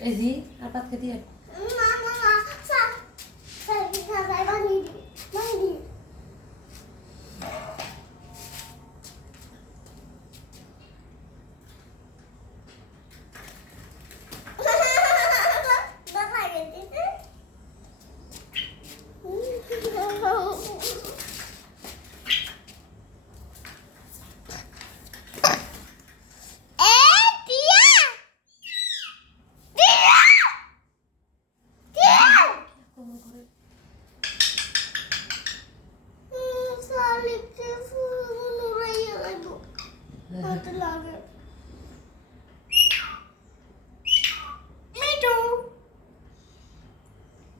এই যে আর পাত খেতে মা মা মা স্যার স্যার কি খাবার বানিয়ে দি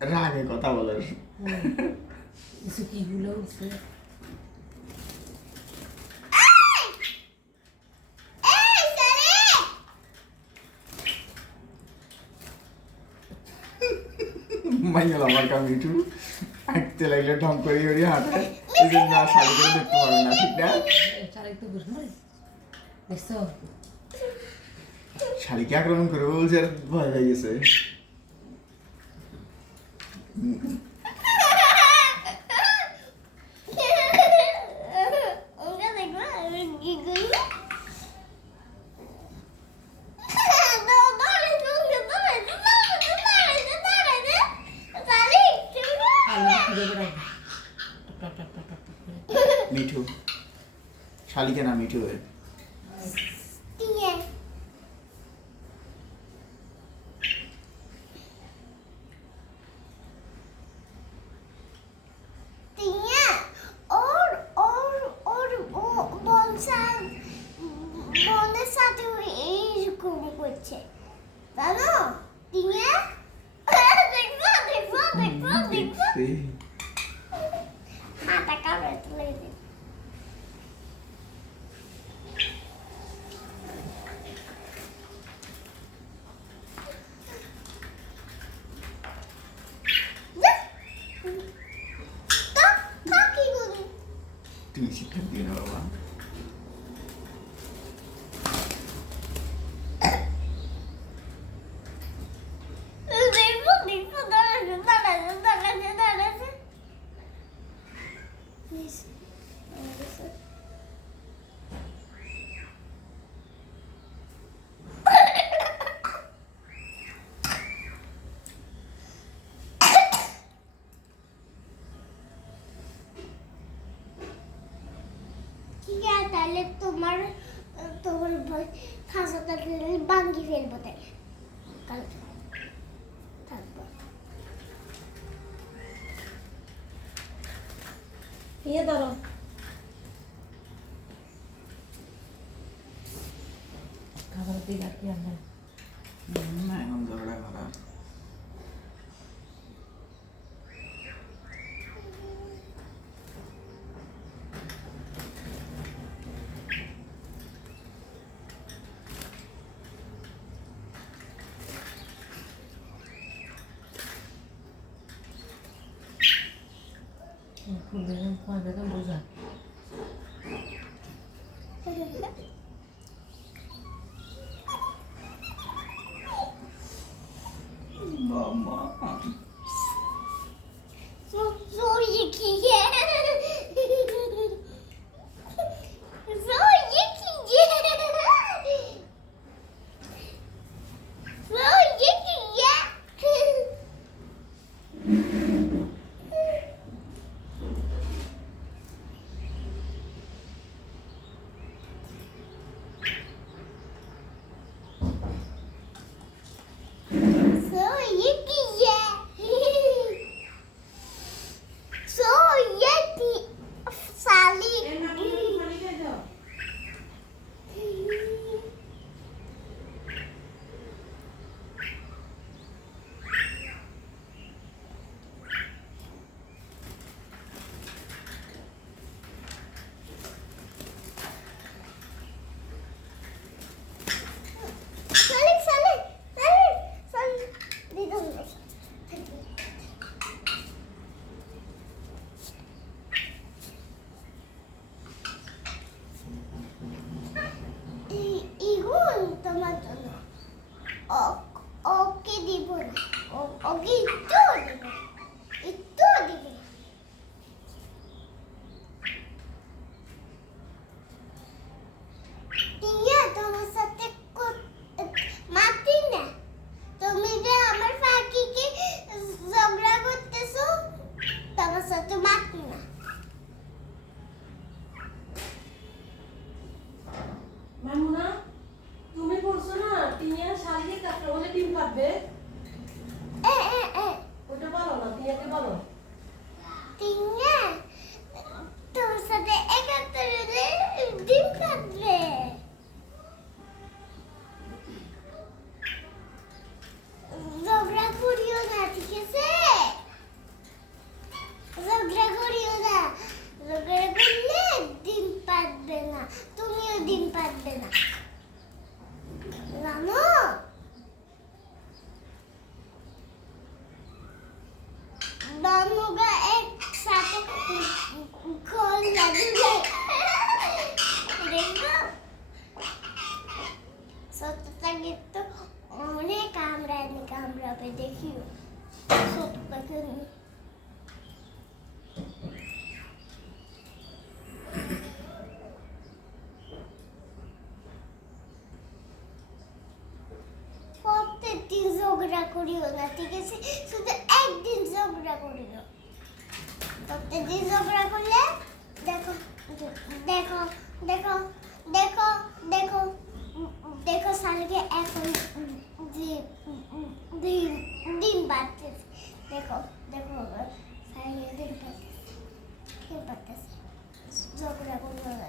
রাগে কথা বলার কিছু কি গুলো উঠছে মাইয়াল আমার কাম একটু হাঁটতে লাগলে ঢং করে ওরি হাঁটে এই জন্য আর শালিকে দেখতে পারবে না ঠিক না শালিক তো বুঝলো দেখছো শালিকে আক্রমণ করে বলছে আর ভয় হয়ে গেছে মিঠু শালিকে না মিঠু জানো টিয়া দেখবো দেখবো দেখবো দেখবো হাতা কামড়ে তুলে দে তুমি শিক্ষা দিয়ে না বাবা তাহলে তোমার তোমার খাঁচাটা ভাঙি ফেলবো তাই কাল থাকবো ইয়ে ধরো খাবার দিয়ে আর কি আনবেন না এখন ঝগড়া করা বেতন বোঝা মামা so yucky yeah so yucky yeah so yucky yeah so yucky yeah so yucky Sally তোমার জন্য ওকে দিব না ওকে একটু দিব একটু দিব না টিয়া তোমার সাথে মাতি না তুমি যে আমার ফাঁকিকে ঝগড়া করতেছো তোমার সাথে মাতি না মামুনা তুমি বলছো না টিয়া শালিক কাটতে বলে ডিম পারবে ওটা বলো না টিয়াকে বলো টিয়া তোমার সাথে একাত্তরে ডিম কাটবে ঝগড়া করিও না ঠিক আছে ঝগড়া করিও না ঝগড়া করলে ডিম পারবে না তুমিও ডিম পারবে না জানো দানুগা একসাথে খোল লাগলে দেখো সত্যটা কিন্তু অনেক কামড়াবে দেখিও সত্যটাকে প্রত্যেকদিন ঝগড়া করিও না ঠিক আছে শুধু একদিন ঝগড়া করিও প্রত্যেকদিন ঝগড়া করলে দেখো দেখো দেখো দেখো দেখো দেখো সালকে এখন দিন বাড়তেছে দেখো দেখো সালকে দিন বাড়তেছে ঝগড়া করিও না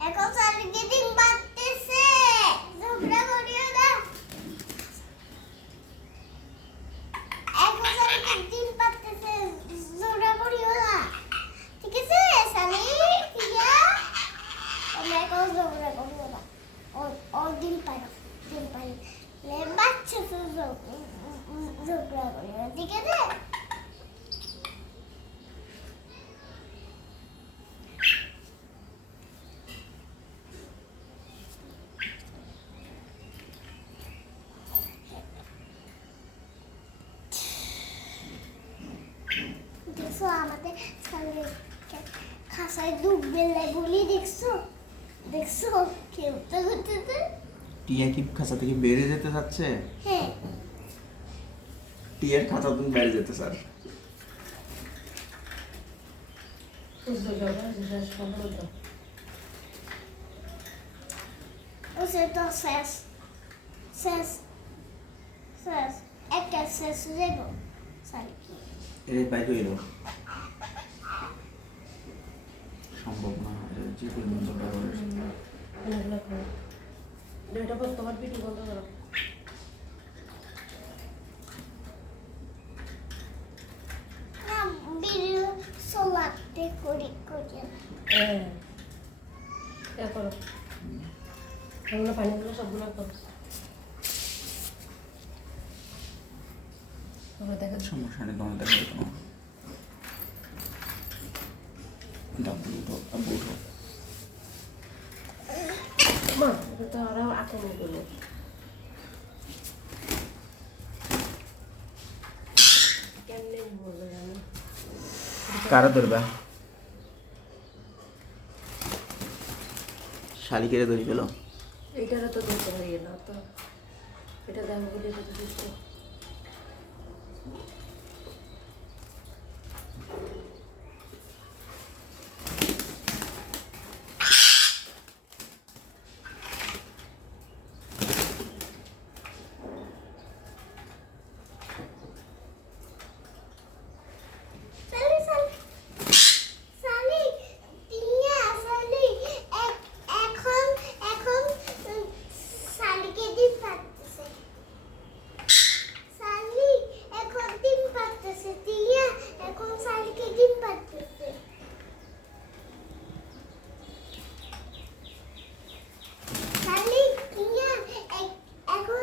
এখন সালকে দিন বাড়তেছে ঝগড়া করিও না এখন সালকে দিন বাড়তেছে ঝগড়া করিও না ঠিক আছে সালি টিয়া আমরা এখন ঝগড়া করিও না ও দিন পারো বাচ্চা তো ঝগড়া করিও না ঠিক আছে দেখছো আমাদের সামনে খাসায় ডুব বেলায় বলি দেখছো দেখছো কেউ তো করতেছে টিয়া কি খাঁচা থেকে বেরিয়ে যেতে চাচ্ছে হ্যাঁ টিয়ার খাঁচা তুমি বেরিয়ে যেতে স্যার ও সে তো শেষ শেষ শেষ একটা শেষ দেবো সারি কি এর বাইরে এলো সম্ভব না যে পরিমাণ ঝগড়া করে এটা বল তোমার ভিডিও বন্ধ করো না ভিডিও সোলাতে করি হ্যাঁ করো এগুলো পানিগুলো সবগুলো করো দেখা সমস্যা নেই তোমার দেখা যেত না ডাব্বু উঠো আব্বু উঠো মা এটা তো আরো আক্রমণ করলো কেমনে বলবো জানি কারা ধরবা শালিকেরে ধরি পেলো এটারও তো ধরতে পারি না তো এটা দাম বলে এটা তো দুষ্ট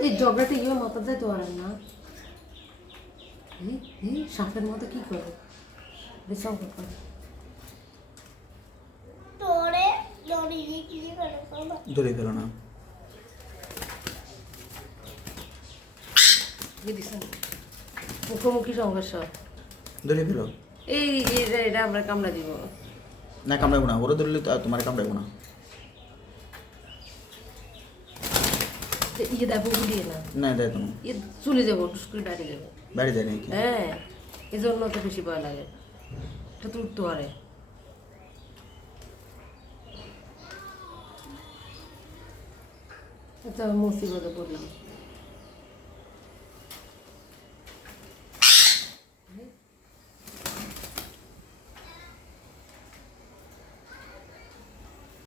এই ঝগড়াতে গিয়ে মাথা যায় তো আর না সাপের মতো কি করে বেসাও করে তোরে দড়ি দিয়ে কি করে ধরে ফেলো না দিয়ে দিছেন মুখোমুখি সংঘর্ষ ধরে ফেলো এই এটা আমরা কামড়া দিব না কামড়াবো না ওরা ধরলে তো তোমার কামড়াবো না ইয়ে দেখো দিয়ে না না দেয় তুমি ইয়ে চলে যাবো স্কুল বাইরে যাবো বাইরে যায় নাকি হ্যাঁ এই জন্য তো বেশি ভয় লাগে এটা তো উঠতে পারে মুসিবতে পড়লাম